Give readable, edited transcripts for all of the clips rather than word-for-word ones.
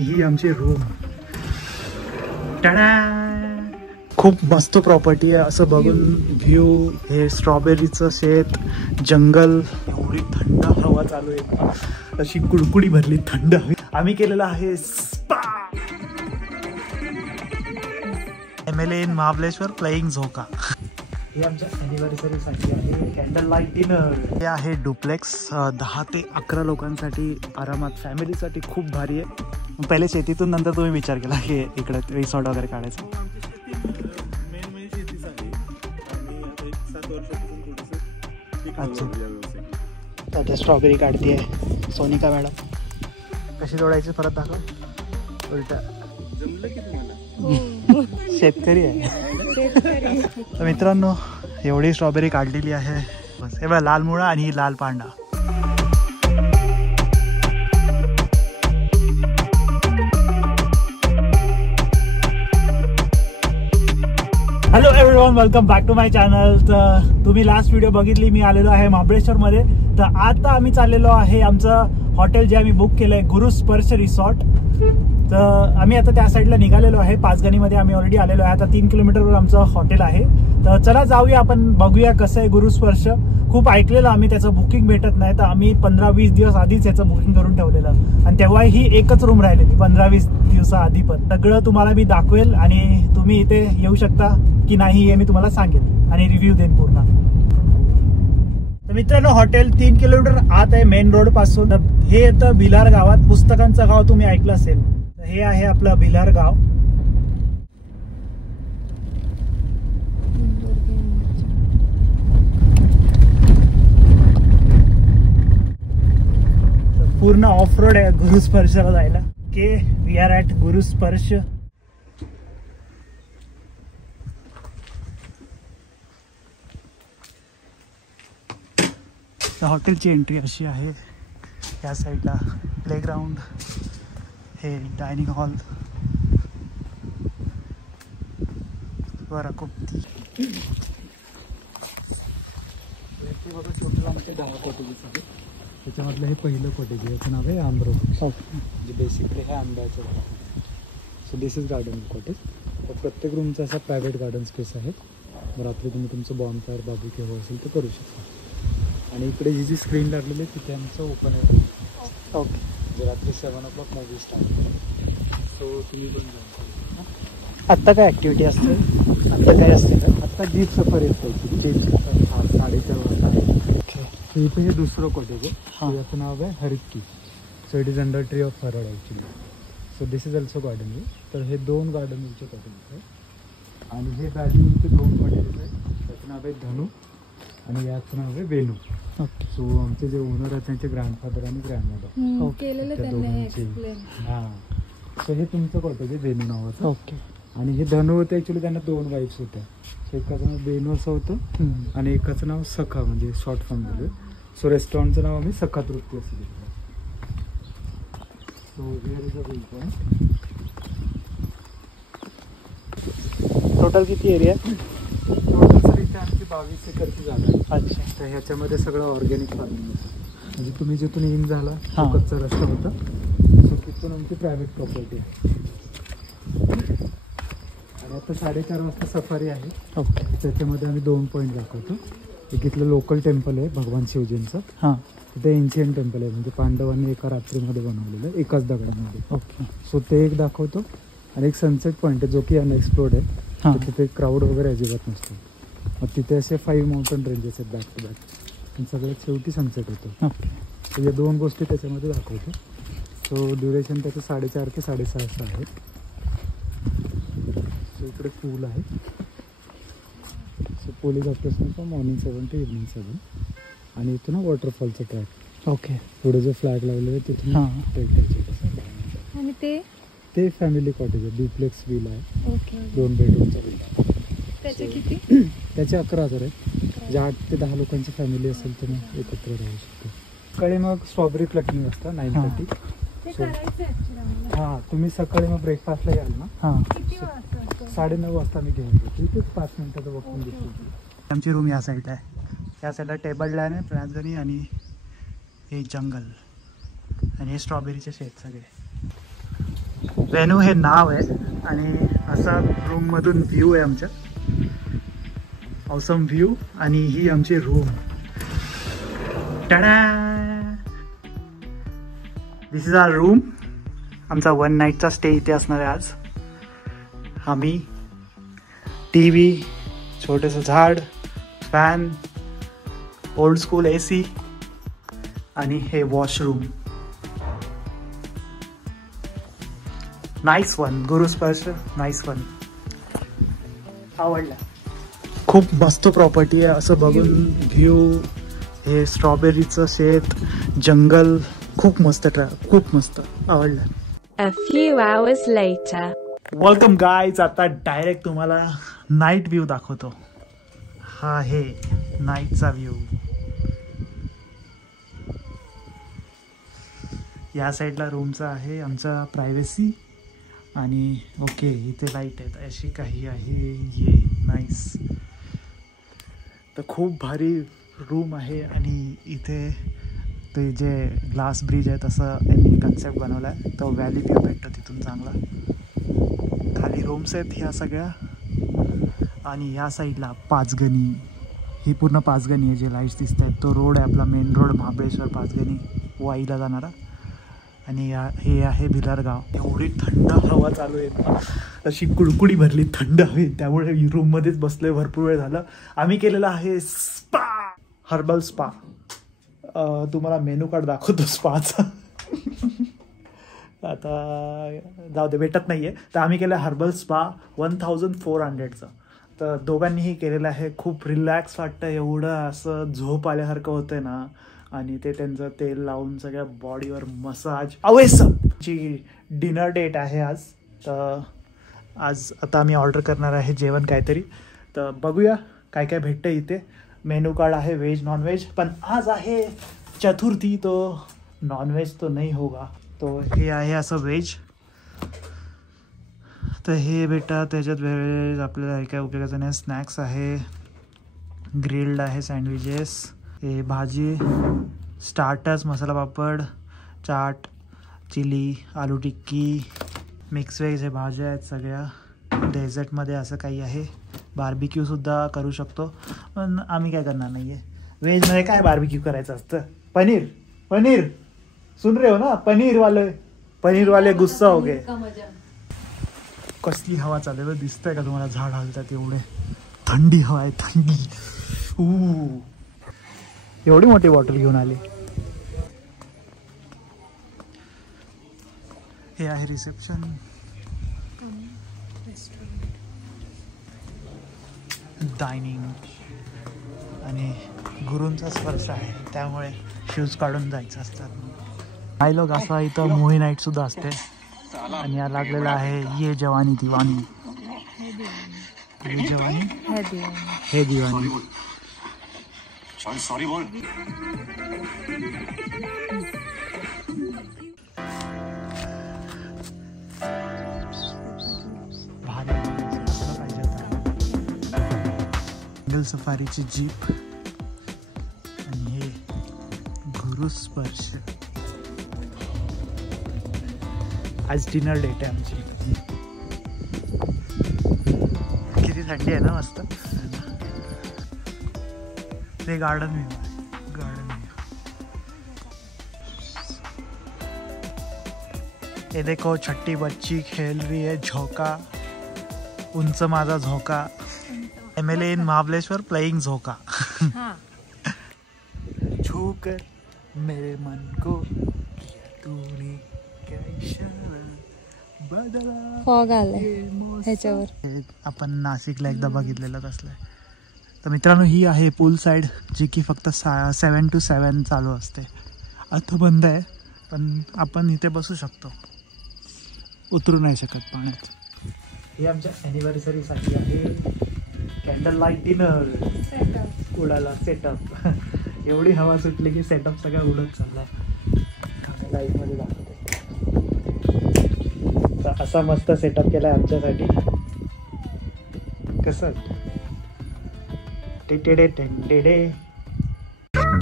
ही आमची रूम. खूप मस्त प्रॉपर्टी आहे. असं बघून व्ह्यू, हे स्ट्रॉबेरीचं शेत, जंगल, एवढी थंड हवा चालू आहे, अशी कुडकुडी भरली थंड हवी. आम्ही केलेला आहे spa. MLA in Mahabaleshwar flying झोका. हे आमच्या अॅनिव्हर्सरीसाठी आहे कॅन्डल लाईट डिनर. हे आहे डुप्लेक्स, 10 ते 11 लोकांसाठी आरामात, फॅमिलीसाठी खूप भारी आहे. पहिले शेतीतून नंतर तुम्ही विचार केला की इकडे रिसॉर्ट वगैरे काढायचं. अच्छा, आता स्ट्रॉबेरी काढते आहे सोनिका मॅडम. कशी तोडायची परत दाखव. उलटा शेतकरी आहे. तर मित्रांनो, एवढी स्ट्रॉबेरी काढलेली आहे. बस हे बघा, लाल मुळा आणि लाल पांडा. Hello everyone, welcome back to my channel. तर तुम्ही लास्ट व्हिडिओ बघितली, मी आलेलो आहे महाबळेश्वरमध्ये. तर आता आम्ही चाललेलो आहे आमचं हॉटेल जे आम्ही बुक केलं आहे, गुरुस्पर्श रिसॉर्ट. तर आम्ही आता त्या साईडला निघालेलो आहे. पाचगणीमध्ये आम्ही ऑलरेडी आलेलो आहे. आता 3 किलोमीटरवर आमचं हॉटेल आहे. तर चला जाऊया, आपण बघूया कसं आहे गुरुस्पर्श. खूप ऐकलेलं आम्ही, त्याचं बुकिंग भेटत नाही. तर आम्ही 15-20 दिवस आधीच याचं बुकिंग करून ठेवलेलं, आणि तेव्हा ही एकच रूम राहिलेली 15-20 दिवसाआधी. पण सगळं तुम्हाला मी दाखवेल आणि तुम्ही इथे येऊ शकता की नाही हे मी तुम्हाला सांगेल आणि रिव्ह्यू देईन पूर्ण. तर मित्रांनो, हॉटेल 3 किलोमीटर आत आहे मेन रोड पासून. हे येतं भिलार गावात. पुस्तकांचं गाव तुम्ही ऐकलं असेल. हे आहे आपलं भिलार गाव. पूर्ण ऑफ रोड आहे गुरुस्पर्शला जायला. We are at Gurusparsh. हॉटेलची एंट्री अशी आहे. या साईडला प्लेग्राऊंड, हे डायनिंग हॉल, बरं खूप टोटल आमचे 10 कॉटेजेस आहेत. त्याच्यामधलं हे पहिलं कॉटेज आहे, याचं नाव आहे आंब्रो. म्हणजे बेसिकली हे आंब्याचं झाड. So this is garden cottage. तर प्रत्येक रूमचा असा प्रायव्हेट गार्डन स्पेस आहे. रात्री तुम्ही तुमचं बॉनफायर बार्बेक्यू हवं असेल तर करू शकता. आणि इकडे ही जी स्क्रीन लागलेली आहे तिथे आमचं ओपन आहे. ओके, म्हणजे रात्री 7 o'clock मूवी स्टार्ट करेल. सो तुम्ही पण जाऊ. आत्ता काय ॲक्टिव्हिटी असते? आत्ता काय असते का? आत्ता जीप सफारी असते. जीप सफारी 4:30 वाजता आहे. ओके, इथे हे दुसरं कॉटेज आहे. हां, याचं नाव आहे Hariki. So it is under tree of harad actually. So this is also garden view. तर हे 2 गार्डन व्यूचे कॉटेजेस आहेत. आणि हे व्हॅल्यूचे 2 कॉटेजेस आहेत. त्याचं नाव आहे धनू आणि याचं नाव आहे वेणू. सो आमचे जे ओनर आहेत त्यांचे ग्रँडफादर आणि ग्रँडमदर. हां, सो हे तुमचं कॉटेज आहे वेणू नावाचं. ओके. आणि हे धनू होतं, ॲक्च्युली त्यांना 2 वाईफ्स होत्या. सो एकाचं नाव वेणू असं होतं आणि एकाचं नाव सखा, म्हणजे शॉर्ट फॉर्म मध्ये. सो रेस्टॉरंटचं नाव आम्ही सखा तृप्ती असं घेतलं. So here is a view point. Total किती एरिया? टोटल सर इथे आमची 22 एकरची जागा आहे. अच्छा. तर ह्याच्यामध्ये सगळं ऑर्गॅनिक फार्मिंग होतं. म्हणजे तुम्ही जिथून इन झाला कच्चा रस्ता होता, सो तिथून आमची प्रायव्हेट प्रॉपर्टी आहे. आणि आता 4:30 वाजता सफारी आहे. ओके. त्याच्यामध्ये आम्ही 2 पॉईंट दाखवतो. एक इथलं लोकल टेम्पल आहे भगवान शिवजींचं. हां, तिथे एन्शियंट टेम्पल आहे, म्हणजे पांडवांनी एका रात्रीमध्ये बनवलेलं आहे, एकाच दगडामध्ये. ओके. सो ते एक दाखवतो. आणि एक सनसेट पॉईंट आहे जो की अनएक्सप्लोर्ड आहे. तर तिथे क्राऊड वगैरे अजिबात नसतो. मग तिथे असे 5 माउंटन रेंजेस आहेत बॅक टू बॅक, आणि सगळ्यात शेवटी सनसेट होतो. ओके. तर या 2 गोष्टी त्याच्यामध्ये दाखवतो. सो ड्युरेशन त्याचं 4:30 ते 6:30 आहे. सो इकडे पूल आहे. So pool is operational from morning 7 ते इव्हनिंग 7. आणि इथून वॉटरफॉलचं ट्रॅक. ओके. पुढे जो फ्लॅग लावलेला आहे तिथून आणि ते फॅमिली कॉटेज आहे. डुप्लेक्स विला आहे. ओके. 2 बेडरूमचा विला. त्याचे किती? त्याचे 11,000 आहे. म्हणजे 8 ते 10 लोकांची फॅमिली असेल तर मग एकत्र राहू शकतो. सकाळी मग स्ट्रॉबेरी प्लकिंग असतं 9:30. हां, तुम्ही सकाळी मग ब्रेकफास्टला याल ना? हां, 9:30 वाजता मी घेऊन येतो. इथेच 5 मिनिटाचं वॉकिंग घेतो. आमची रूम या साईडला आहे. या साईडला टेबल लँड आहे, प्रांजणी आणि हे जंगल, आणि हे स्ट्रॉबेरीचे शेत सगळे. वेन्यू हे नाव आहे आणि असा रूममधून व्ह्यू आहे आमच्या. Awesome view. आणि ही आमची रूम. टाडा, दिस इज आवर रूम. आमचा 1 नाईटचा स्टे इथे असणार आहे आज. आम्ही टी व्ही, छोटंसं झाड, फॅन, ओल्ड स्कूल AC आणि हे washroom. Nice one. Gurusparsh nice one. आवडला. खूप मस्त प्रॉपर्टी आहे. असं बघून व्ह्यू, हे स्ट्रॉबेरीचं शेत, जंगल, खूप मस्त. खूप मस्त आवडलं. A few hours later. Welcome guys. आता डायरेक्ट तुम्हाला नाईट व्ह्यू दाखवतो. हा आहे नाईटचा व्ह्यू. या साईडला रूमचा आहे आमचा प्रायव्हसी. आणि ओके, इथे लाईट आहेत अशी काही आहे. ये नाईस. तर खूप भारी रूम आहे. आणि इथे ते जे ग्लास ब्रिज आहे तसं यांनी कन्सेप्ट बनवला आहे. तो व्हॅली व्ह्यू भेटतो तिथून चांगला. खाली रूम्स आहेत ह्या सगळ्या. आणि या साईडला पाचगणी. ही पूर्ण पाचगणी आहे. जे लाईट्स दिसत आहेत तो रोड आहे आपला, मेन रोड महाबळेश्वर पाचगणी वाईला जाणारा. आणि हे आहे भिलारगाव. एवढी थंड हवा चालू आहे, अशी कुडकुडी भरली थंड हवी. त्यामुळे रूममध्येच बसलोय भरपूर वेळ झालं. आम्ही केलेला आहे स्पा, हर्बल स्पा. तुम्हाला मेनू कार्ड दाखवतो स्पाचा. आता जाऊ दे, भेटत नाही आहे. तर आम्ही केलं हर्बल स्पा 1400चं. तर दोघांनीही केलेलं आहे. खूप रिलॅक्स वाटतं. एवढं असं झोप आल्यासारखं होतं ना. आणि ते त्यांचं तेल लावून सगळ्या बॉडीवर मसाज. ची डिनर डेट आहे आज. तर आज आता आम्ही ऑर्डर करणार आहे जेवण काहीतरी. तर बघूया काय काय भेटतं इथे. मेनू कार्ड आहे व्हेज नॉनव्हेज. पण आज आहे चतुर्थी, तो नॉनव्हेज तो नाही होगा. तो हे आहे असं व्हेज. तर हे बेटा त्याच्यात व्हेज आपल्याला काय उपयोगाचं नाही. स्नॅक्स आहे, ग्रिल्ड आहे, सँडविचेस, हे भाजी, स्टार्टर्स, मसाला पापड, चाट, चिली, आलू टिक्की, मिक्स व्हेज, हे भाज्या आहेत सगळ्या. डेझर्टमध्ये असं काही आहे. बार्बिक्यूसुद्धा करू शकतो, पण आम्ही काय करणार नाही आहे. व्हेजमध्ये काय बार्बिक्यू करायचं असतं. पनीर पनीर सुन रहे हो ना, पनीरवाले गुस्सा हो गए. कसली हवा चालू आहे दिसतंय का तुम्हाला. झाड हलतात एवढे. थंडी हवा आहे, थंडी. एवढी मोठी बॉटल घेऊन आली. हे आहे रिसेप्शन. डायनिंग. आणि गुरूंचा स्पर्श आहे त्यामुळे शूज काढून जायचं असतात. काही लोक असा इथं मूवी नाईट सुद्धा असते. आणि या लागलेला आहे ये जवानी दिवानी. ये जवानी हे दिवानी. सॉरी बोल. जंगल सफारीची जीप. आणि हे गुरुस्पर्श. आज डिनर डेट आहे आमची. किती थंडी आहे ना. मस्त. ते गार्डन व्यू आहे. Garden view. ये देखो छट्टी बच्ची खेल रही है झोका. उंच माझा झोका. MLA इन महाबलेश्वर प्लेइंग झोका. झोकर मेरे मन को तूने क्या इशारा बदला. फॉग आलाय ह्याच्यावर. आपण नाशिकला एकदा बघितलेलं असलंय. तर मित्रांनो, ही आहे पूल साईड, जी की फक्त 7 to 7 चालू असते. आता बंद आहे, पण आपण इथे बसू शकतो. उतरू नाही शकत पाण्यात. हे आमच्या ॲनिव्हर्सरीसाठी आहे. Candle light dinner. उडाला सेटअप. एवढी हवा सुटली की सेटअप सगळा उडत चालला. लाईटमध्ये दाखवतो. तर असा मस्त सेटअप केला आहे आमच्यासाठी. कसं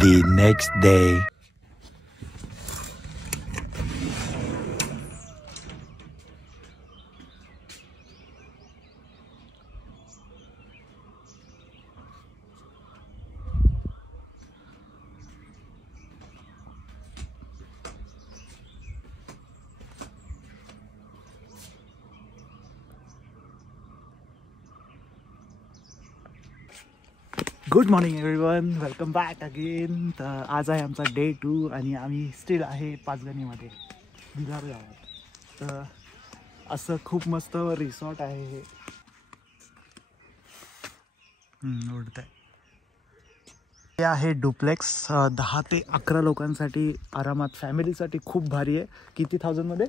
The next day. Good morning everyone, welcome back again. तर आज आहे आमचा डे 2 आणि आम्ही स्टील आहे पाचगणीमध्ये भिलार गावात. तर असं खूप मस्त रिसॉर्ट आहे हे. उडत आहे. हे आहे डुप्लेक्स. 10 ते 11 लोकांसाठी आरामात, फॅमिलीसाठी खूप भारी आहे. किती थाउजंडमध्ये?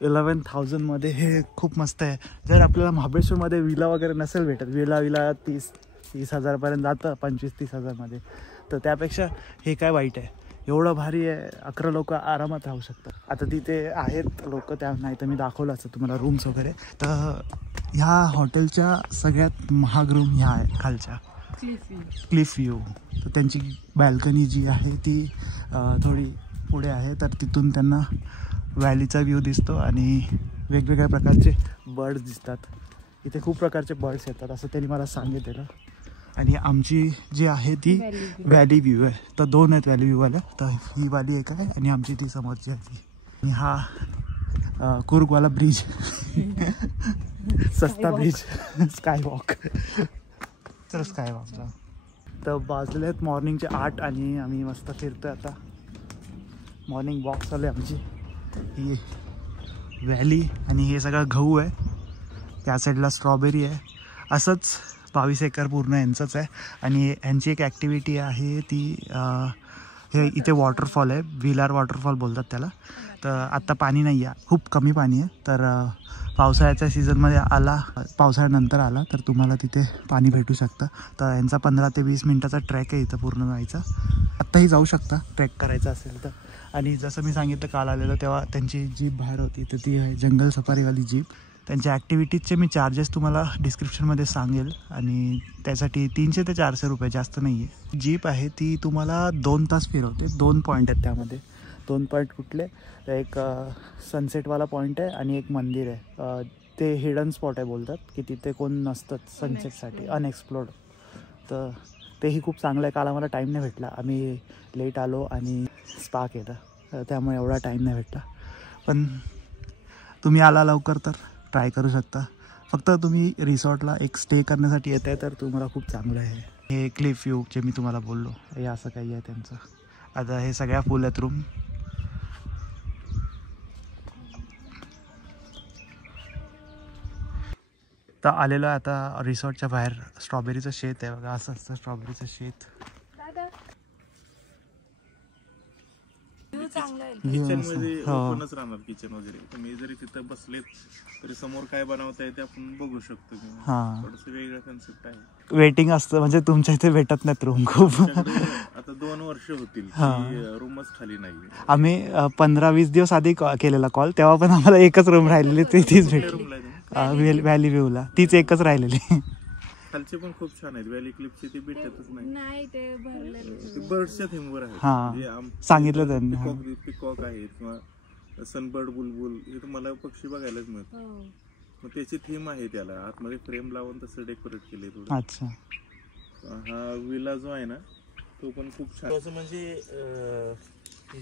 11,000 मध्ये हे खूप मस्त आहे. जर आपल्याला महाबळेश्वरमध्ये विला वगैरे नसेल भेटत, विला 30 हजारपर्यंत जातं, 25-30 हजारमध्ये, तर त्यापेक्षा हे काय वाईट आहे. एवढं भारी आहे. 11 लोक आरामात राहू शकतात. आता तिथे आहेत लोक, त्या नाही तर मी दाखवलं असतं तुम्हाला रूम्स वगैरे. तर ह्या हॉटेलच्या सगळ्यात महाग रूम ह्या आहे खालच्या, क्लिफ व्ह्यू. तर त्यांची बॅल्कनी जी आहे ती थोडी पुढे आहे, तर तिथून त्यांना व्हॅलीचा व्ह्यू दिसतो आणि वेगवेगळ्या प्रकारचे बर्ड्स दिसतात. इथे खूप प्रकारचे बर्ड्स येतात असं त्यांनी मला सांगितलेलं. आणि आमची जी आहे ती व्हॅली व्ह्यू आहे. तर 2 आहेत व्हॅली व्ह्यूवाल्या. तर ही वाली एक आहे आणि आमची ती समोरची आहे ती. आणि हा कुर्गवाला ब्रिज, सस्ता ब्रिज, स्काय वॉक. तर स्काय वॉकला तर वाजले आहेत मॉर्निंगचे 8 आणि आम्ही मस्त फिरतोय आता. मॉर्निंग वॉक चालू आहे आमची. ही व्हॅली आणि हे सगळं गहू आहे. त्या साईडला स्ट्रॉबेरी आहे. असंच 22 एकर पूर्ण यांचंच आहे. आणि यांची एक ॲक्टिव्हिटी आहे ती, हे इथे वॉटरफॉल आहे, व्हिलार वॉटरफॉल बोलतात त्याला. तर आत्ता पाणी नाही आहे, खूप कमी पाणी आहे. तर पावसाळ्याच्या सीझनमध्ये आला, पावसाळ्यानंतर आला तर तुम्हाला तिथे पाणी भेटू शकतं. तर यांचा 15 ते 20 मिनटाचा ट्रॅक आहे इथं पूर्ण जायचा. आत्ताही जाऊ शकता ट्रॅक करायचा असेल तर. आणि जसं मी सांगितलं काल आलेलं तेव्हा त्यांची जीप बाहेर होती, तर ती आहे जंगल सफारीवाली जीप. त्यांच्या ॲक्टिव्हिटीजचे मी चार्जेस तुम्हाला डिस्क्रिप्शनमध्ये सांगेल. आणि त्यासाठी 300 ते 400 रुपये, जास्त नाही आहे. जीप आहे ती तुम्हाला 2 तास फिरवते. 2 पॉईंट आहेत त्यामध्ये. 2 पॉईंट कुठले? एक सनसेटवाला पॉईंट आहे आणि एक मंदिर आहे. ते हिडन स्पॉट आहे बोलतात, की तिथे कोण नसतं सनसेटसाठी, अनएक्सप्लोर्ड. तर तेही खूप चांगलं आहे. काल आम्हाला टाईम नाही भेटला, आम्ही लेट आलो आणि स्पा केला, त्यामुळे एवढा टाईम नाही भेटला. पण तुम्ही आला लवकर तर ट्राय करू शकता. फक्त तुम्ही रिसॉर्टला एक स्टे करण्यासाठी येत आहे तर तुम्हाला खूप चांगलं आहे. हे क्लिफ व्ह्यू जे मी तुम्हाला बोललो, हे असं काही आहे त्यांचं. आता हे सगळ्या फुल आहेत रूम. तर आलेलं आहे आता रिसॉर्टच्या बाहेर. स्ट्रॉबेरीचं शेत आहे बघा, असं असतं स्ट्रॉबेरीचं शेत. किचन मध्ये ओपनच राहणार किचन वगैरे. तुम्ही जरी तिथं बसलेत तरी समोर काय बनवताय ते आपण बघू शकतो. थोडस वेगळं कन्सेप्ट आहे. वेटिंग असतं, म्हणजे तुमच्या इथे भेटत नाहीत रूम खूप. आता 2 वर्ष होतील रूमच खाली नाही. आम्ही 15-20 दिवस आधी केलेला कॉल, तेव्हा पण आम्हाला एकच रूम राहिलेली, तीच भेटली व्हॅली व्ह्यूला. तीच एकच राहिलेली. खालचे पण खूप छान आहेत. व्हॅली क्लिपचे ते भेटतच नाही, ते बर्ड्सच्या थीमवर आहेत. सांगितलं त्यांनी. पिकॉक आहेत किंवा सनबर्ड, बुलबुल, हे तुम्हाला पक्षी बघायलाच मिळतात. मग त्याची थीम आहे, त्याला आतमध्ये फ्रेम लावून तसं डेकोरेट केलंय थोडं. अच्छा. हा विला जो आहे ना तो पण खूप छान. असं म्हणजे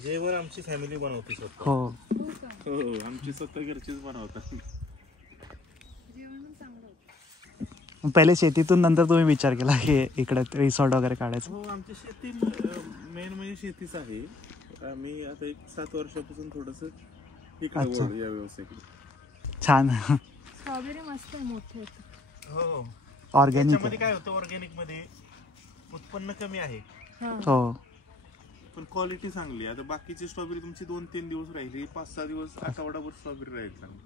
जेवण आमची फॅमिली बनवते स्वतः. हो, आमची स्वतः घरचीच बनवतात. पहिले शेतीतून नंतर तुम्ही विचार केला की इकडे रिसॉर्ट वगैरे काढायचं? हो, आमची शेती मेन म्हणजे शेतीच आहे. आम्ही आता एक 7 वर्षापासून थोडस इकडे वळलो या व्यवसायाकडे. छान. स्ट्रॉबेरी मस्त आहे, मोठे. हो, ऑर्गॅनिक काय होतं, ऑर्गॅनिक मध्ये उत्पन्न कमी आहे, हो, पण क्वालिटी चांगली. आता बाकीची स्ट्रॉबेरी तुमची 2-3 दिवस राहिली, 5-6 दिवस, आठवडाभर स्ट्रॉबेरी राहील चांगली.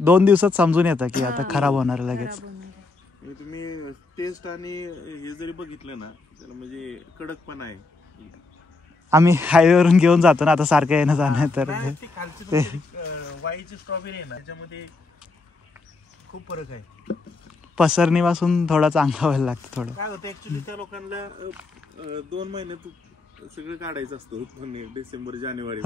2 दिवसात समजून येतं की आता खराब होणार लगेच. तुम्ही टेस्ट आणि हे जरी बघितलं ना, त्याला म्हणजे कडकपणा आहे. आम्ही हायवेवरून घेऊन जातो ना आता, सारखं येणं जाणं, तर वाईची स्ट्रॉबेरी आहे ना, त्याच्यामध्ये खूप फरक आहे. पसरणीपासून थोडा चांगला व्हायला लागतं. थोडं काय होतं ऍक्च्युली, त्या लोकांना 2 महिन्यात सगळं काढायचं असतं. डिसेंबर जानेवारी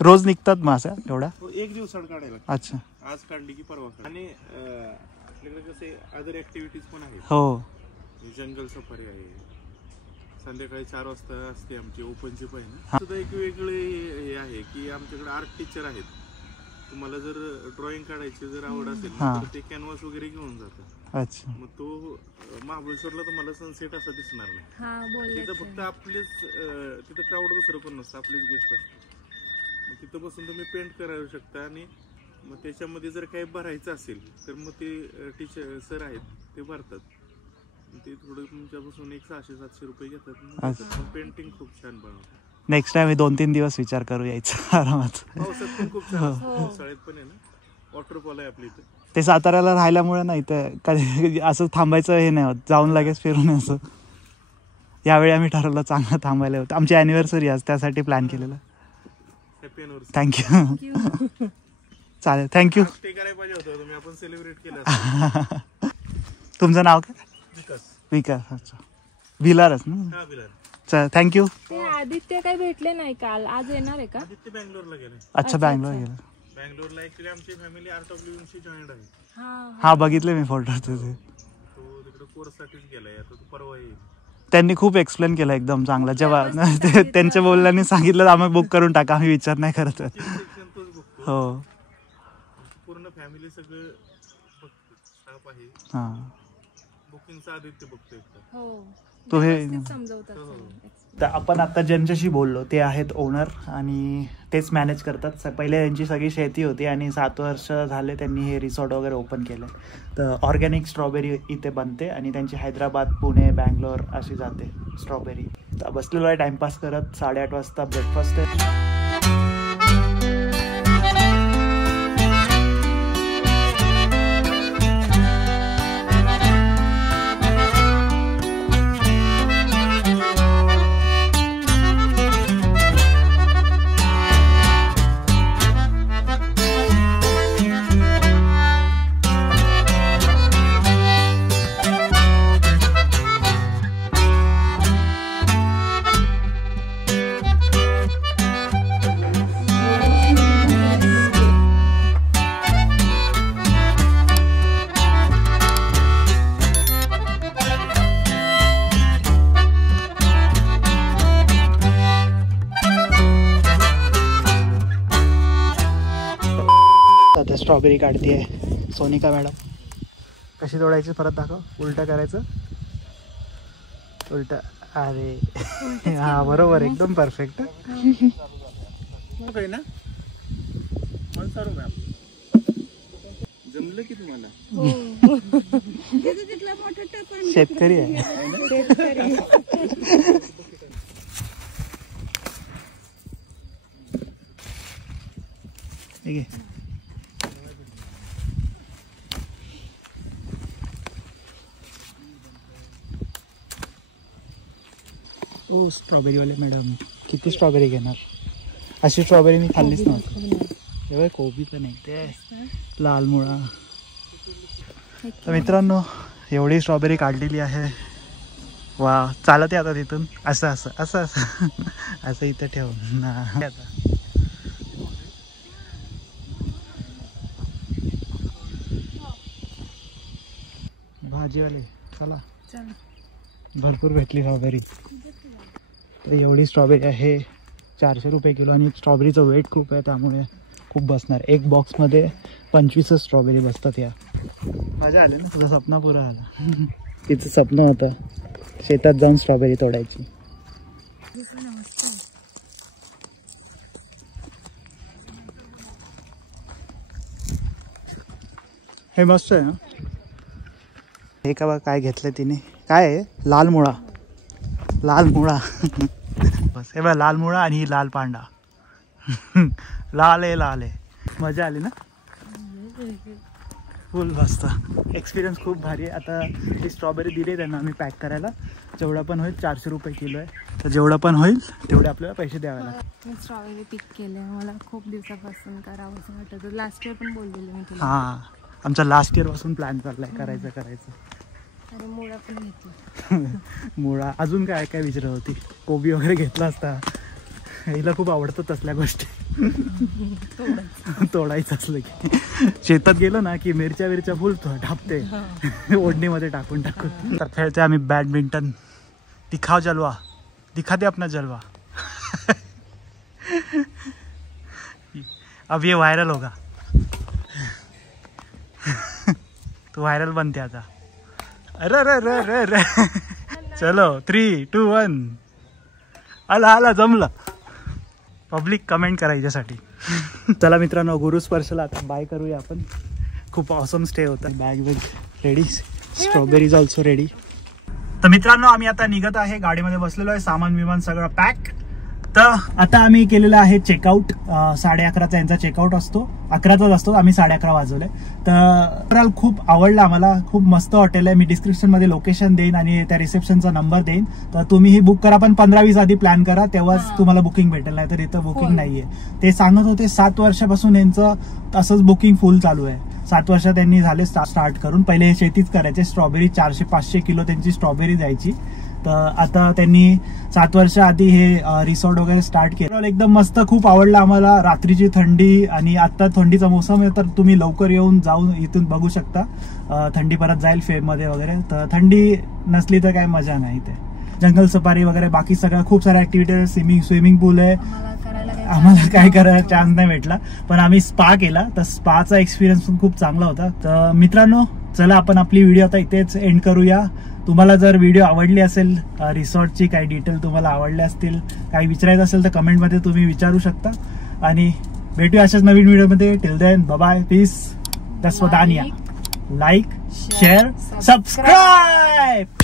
रोज निघतात मासा एवढा? 1 दिवसाआड काढायला. अच्छा. आज काढली की परवा. आणि आपल्याकडे कसे अदर ऍक्टिव्हिटीज पण आहेत. हो, जंगल सफारी आहे, संध्याकाळी 4 वाजता असते आमची ओपनची पण. सुद्धा एक वेगळे हे आहे की आमच्याकडे आर्ट टीचर आहेत, तुम्हाला जर ड्रॉइंग काढायची जर आवड असेल हा. तर ते कॅनव्हास वगैरे घेऊन जातात. अच्छा. मग तो महाबळेश्वरला तुम्हाला सनसेट असा दिसणार नाही. हा बोलले तिथं फक्त आपलेच तिथं क्राऊड दुसरं पण नसतं, आपलेच गेस्ट असतात. मग तिथं बसून तुम्ही पेंट करू शकता आणि मग त्याच्यामध्ये जर काही भरायचं असेल तर मग ते टीचर सर आहेत ते भरतात. ते थोडं तुमच्यापासून 600-700 रुपये घेतात. पेंटिंग खूप छान बनवतात. नेक्स्ट टाइम 2-3 दिवस विचार करू यायचा आरामात. पावसात पण खूप छान असतं. पावसाळ्यात पण आहे ना वॉटरफॉल आहे आपल्या इथे. ते साताऱ्याला राहिल्यामुळे नाही तर कधी असं थांबायचं हे नाही होत, जाऊन लगेच फिरून यायचं. यावेळी आम्ही ठरवलं चांगलं थांबायला होतं. आमची ॲनिव्हर्सरी आज त्यासाठी प्लॅन केलेलं. Happy anniversary. थँक्यू. चालेल, थँक्यू. ते करायला पाहिजे होतं तुम्ही, आपण सेलिब्रेट केलं असतं. तुमचं नाव काय? विकास. विकास. अच्छा, भिलारच ना. हा बिलाल. चल, थँक्यू. ते आदित्य काही भेटले नाही काल, आज येणार आहे का? आदित्य बँगलोरला गेले. अच्छा, बँगलोर गेलं. बँगलोरला ऍक्च्युली आमची फॅमिली आर्ट ऑफ लिव्हिंगशी जॉईंट आहे. हा, बघितले मी फोटो तुझे. तो तिकडे कोर्ससाठीच गेलाय. आता तो परवा येईल. त्यांनी खूप एक्सप्लेन केलं एकदम चांगला. जेव्हा त्यांच्या बोलण्याने सांगितलं आम्ही बुक करून टाका, आम्ही विचार नाही करत. सेक्शन तोच बघतो. हो. पूर्ण फॅमिली सगळं स्टाफ आहे. हा, बुकिंगचा आदित्य बघतो एकटा. हो, तो हे समजवतात. तर आपण आता ज्यांच्याशी बोललो ते आहेत ओनर आणि तेच मॅनेज करतात. पहिले त्यांची सगळी शेती होती आणि 7 वर्ष झाले त्यांनी हे रिसॉर्ट वगैरे ओपन केलं. तर ऑर्गॅनिक स्ट्रॉबेरी इथे बनते आणि त्यांची हैदराबाद, पुणे, बँगलोर अशी जाते स्ट्रॉबेरी. तर बसलेलो आहे टाइमपास करत. 8:30 वाजता ब्रेकफास्ट आहे. स्ट्रॉबेरी काढते आहे सोनिका मॅडम. कशी तोडायची परत दाखव. उलटं करायचं. उलटं. अरे हा, बरोबर, एकदम परफेक्ट. ना जमलं की तुम्हाला. शेतकरी आहे. ठीक आहे. ओ, स्ट्रॉबेरीवाले मॅडम किती स्ट्रॉबेरी घेणार? अशी स्ट्रॉबेरी मी खाल्लीच नव्हती. तेव्हा कोबी पण आहे, ते लाल मुळा. तर मित्रांनो, एवढी स्ट्रॉबेरी काढलेली आहे. वा, चालत आहे आता तिथून. असं असं असं असं असं इथं ठेव ना. भाजीवाले चला. भरपूर भेटली स्ट्रॉबेरी. तर एवढी स्ट्रॉबेरी आहे 400 रुपये किलो आणि स्ट्रॉबेरीचं वेट खूप आहे त्यामुळे खूप बसणार. एक बॉक्समध्ये 25 स्ट्रॉबेरी बसतात. या मजा आली ना. तुझं स्वप्न पुरं आलं. तिचं स्वप्न होतं शेतात जाऊन स्ट्रॉबेरी तोडायची. हे मस्त आहे ना. हे का बा काय घेतलं तिने. काय आहे? लाल मुळा. लाल मुळा बस. हे बघ, लाल मुळा आणि ही लाल पांडा. लाल आहे, लाल आहे. मजा आली ना. फुल मस्त. एक्सपिरियन्स खूप भारी आहे. आता ही स्ट्रॉबेरी दिली त्यांना आम्ही पॅक करायला. जेवढा पण होईल 400 रुपये किलो आहे. तर जेवढं पण होईल तेवढे आपल्याला पैसे द्यावे लागतात. मी स्ट्रॉबेरी पिक केले. मला खूप दिवसापासून करावं असं वाटत. लास्ट इयर पण बोललेले मी तुला. हां, आमचा लास्ट इयर पासून प्लॅन चाललाय करायचं. अरे मुळा पण घेतली. मुळा अजून काय काय विचारत होती. कोबी वगैरे घेतला असता. हिला खूप आवडतात तसल्या गोष्टी. तोडायचं असलं की शेतात गेलं ना की मिरच्या फुल ढापते ओढणीमध्ये टाकून. तर खेळते आम्ही बॅडमिंटन. दिखाओ जलवा, दिखा दे अपना जलवा. अब ये वायरल होगा. तू व्हायरल बनते आता. अरे अरे अरे अरे अरे. चलो 3, 2, 1. आला जमलं. पब्लिक कमेंट करा याच्यासाठी. चला मित्रांनो, गुरुस्पर्शला आता बाय करूया आपण. खूप ऑसम स्टे होता. Bag ready, strawberries also ready. तर मित्रांनो, आम्ही आता निघत आहे, गाडीमध्ये बसलेलो आहे, सामान विमान सगळं पॅक. तर आता आम्ही केलेलं आहे चेकआउट. 11:30चा यांचा चेकआउट असतो, 11चाच असतो, आम्ही 11:30 वाजवले. तर खूप आवडलं आम्हाला, खूप मस्त हॉटेल आहे. मी डिस्क्रिप्शन मध्ये लोकेशन देईन आणि त्या रिसेप्शनचा नंबर देईन. तर तुम्ही ही बुक करा, पण 15-20 आधी प्लॅन करा, तेव्हाच तुम्हाला बुकिंग भेटेल, नाही तर इथं बुकिंग नाहीये. ते सांगत होते 7 वर्षापासून यांचं असंच बुकिंग फुल चालू आहे. 7 वर्ष त्यांनी झाले स्टार्ट करून. पहिले हे शेतीच करायचे, स्ट्रॉबेरी 400-500 किलो त्यांची स्ट्रॉबेरी जायची. तर आता त्यांनी 7 वर्ष आधी हे रिसॉर्ट वगैरे स्टार्ट केलं. एकदम मस्त, खूप आवडलं आम्हाला. रात्रीची थंडी आणि आता थंडीचा मोसम आहे, तर तुम्ही लवकर येऊन जाऊन इथून बघू शकता. थंडी परत जाईल फेबमध्ये वगैरे. तर थंडी नसली तर काही मजा नाही. ते जंगल सफारी वगैरे बाकी सगळं खूप साऱ्या ऍक्टिव्हिटीज, स्विमिंग पूल आहे. आम्हाला काय करायला चान्स नाही भेटला, पण आम्ही स्पा केला. तर स्पाचा एक्सपिरियन्स पण खूप चांगला होता. तर मित्रांनो, चला आपण आपली व्हिडिओ आता इथेच एंड करूया. तुम्हाला जर व्हिडिओ आवडली असेल, रिसॉर्टची काही डिटेल तुम्हाला आवडले असतील, काही विचारायचं असेल तर कमेंटमध्ये तुम्ही विचारू शकता. आणि भेटूया अशाच नवीन व्हिडिओमध्ये. Till then, bye, peace. दसवदानिया. Like, share, subscribe.